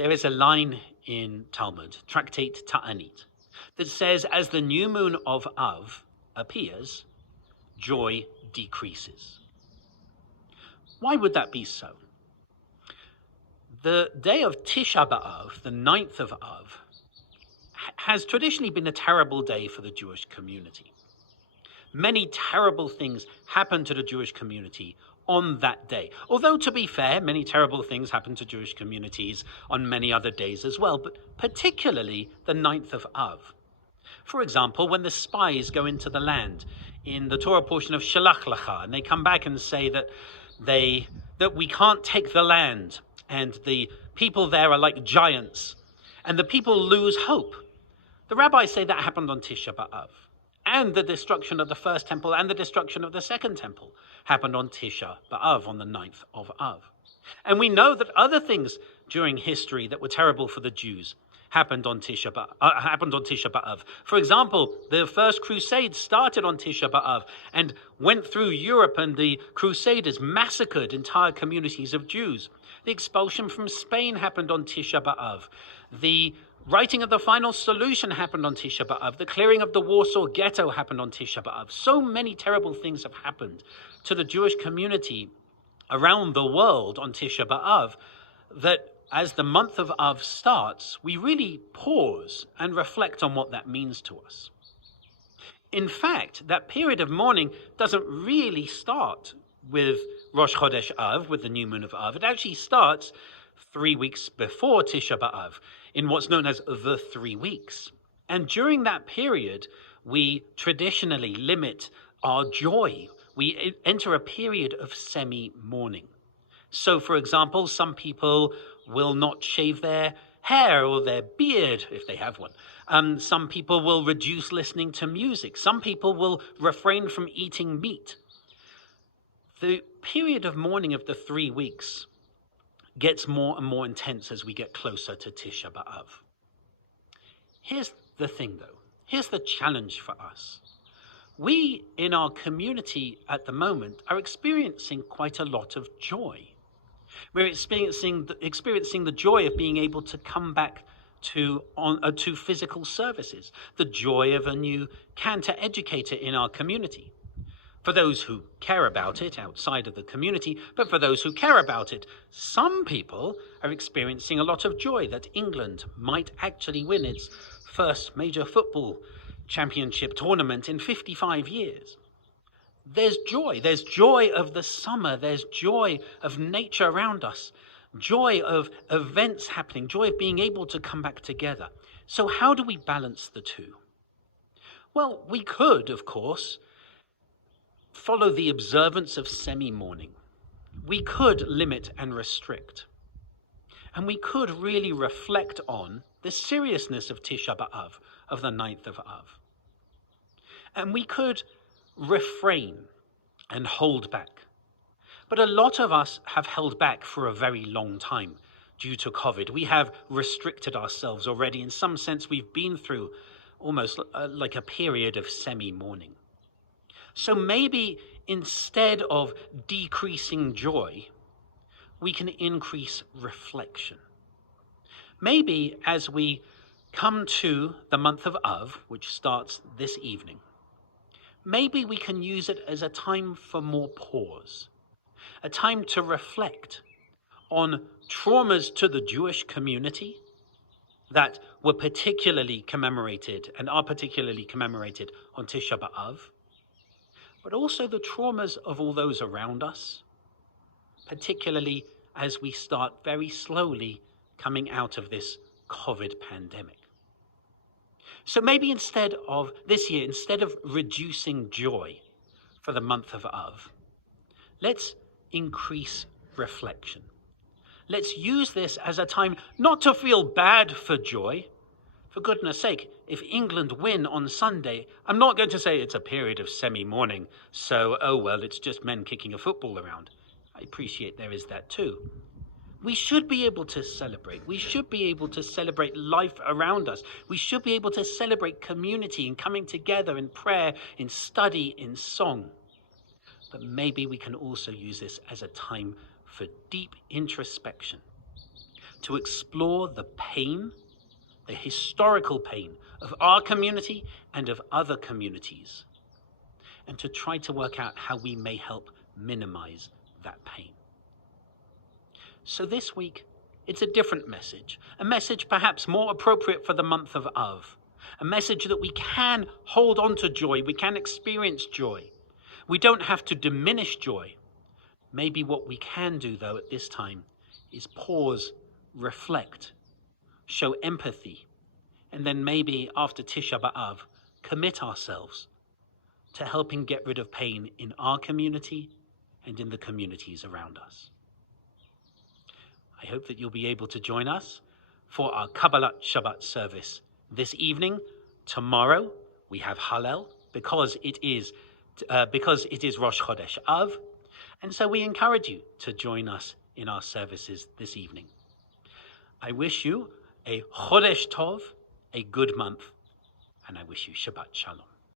There is a line in Talmud, Tractate Ta'anit, that says, as the new moon of Av appears, joy decreases. Why would that be so? The day of Tisha B'Av, the 9th of Av, has traditionally been a terrible day for the Jewish community. Many terrible things happen to the Jewish community on that day. Although, to be fair, many terrible things happen to Jewish communities on many other days as well, but particularly the 9th of Av. For example, when the spies go into the land in the Torah portion of Shalach Lecha, and they come back and say that we can't take the land, and the people there are like giants, and the people lose hope. The rabbis say that happened on Tisha B'Av. And the destruction of the first temple and the destruction of the second temple happened on Tisha B'Av, on the 9th of Av. And we know that other things during history that were terrible for the Jews happened on Tisha B'Av. For example, the first crusade started on Tisha B'Av and went through Europe, and the crusaders massacred entire communities of Jews. The expulsion from Spain happened on Tisha B'Av. The writing of the final solution happened on Tisha B'Av. The clearing of the Warsaw Ghetto happened on Tisha B'Av. So many terrible things have happened to the Jewish community around the world on Tisha B'Av that as the month of Av starts, we really pause and reflect on what that means to us. In fact, that period of mourning doesn't really start with Rosh Chodesh Av, with the new moon of Av. It actually starts 3 weeks before Tisha B'Av, in what's known as the 3 weeks. And during that period, we traditionally limit our joy. We enter a period of semi-mourning. So, for example, some people will not shave their hair or their beard, if they have one. Some people will reduce listening to music. Some people will refrain from eating meat. The period of mourning of the 3 weeks gets more and more intense as we get closer to Tisha B'Av. Here's the thing, though. Here's the challenge for us. We, in our community at the moment, are experiencing quite a lot of joy. We're experiencing the joy of being able to come back to physical services, the joy of a new cantor educator in our community. For those who care about it outside of the community, but for those who care about it, some people are experiencing a lot of joy that England might actually win its first major football championship tournament in 55 years. There's joy of the summer, there's joy of nature around us, joy of events happening, joy of being able to come back together. So how do we balance the two? Well, we could, of course, follow the observance of semi-mourning. We could limit and restrict. And we could really reflect on the seriousness of Tisha B'Av, of the 9th of Av. And we could refrain and hold back. But a lot of us have held back for a very long time due to COVID. We have restricted ourselves already. In some sense, we've been through almost like a period of semi-mourning. So maybe instead of decreasing joy, we can increase reflection. Maybe as we come to the month of Av, which starts this evening, maybe we can use it as a time for more pause, a time to reflect on traumas to the Jewish community that were particularly commemorated and are particularly commemorated on Tisha B'Av, but also the traumas of all those around us, particularly as we start very slowly coming out of this COVID pandemic. So maybe instead of reducing joy for the month of Av, let's increase reflection. Let's use this as a time not to feel bad for joy. For goodness sake, if England win on Sunday, I'm not going to say it's a period of semi-mourning, so, oh well, it's just men kicking a football around. I appreciate there is that too. We should be able to celebrate. We should be able to celebrate life around us. We should be able to celebrate community and coming together in prayer, in study, in song. But maybe we can also use this as a time for deep introspection, to explore the pain, the historical pain of our community and of other communities, and to try to work out how we may help minimize that pain. So this week, it's a different message, a message perhaps more appropriate for the month of Av, a message that we can hold on to joy, we can experience joy. We don't have to diminish joy. Maybe what we can do, though, at this time is pause, reflect, show empathy, and then maybe after Tisha B'Av, commit ourselves to helping get rid of pain in our community and in the communities around us. I hope that you'll be able to join us for our Kabbalat Shabbat service this evening. Tomorrow we have Hallel because it is Rosh Chodesh Av, and so we encourage you to join us in our services this evening. I wish you a Chodesh Tov, a good month, and I wish you Shabbat Shalom.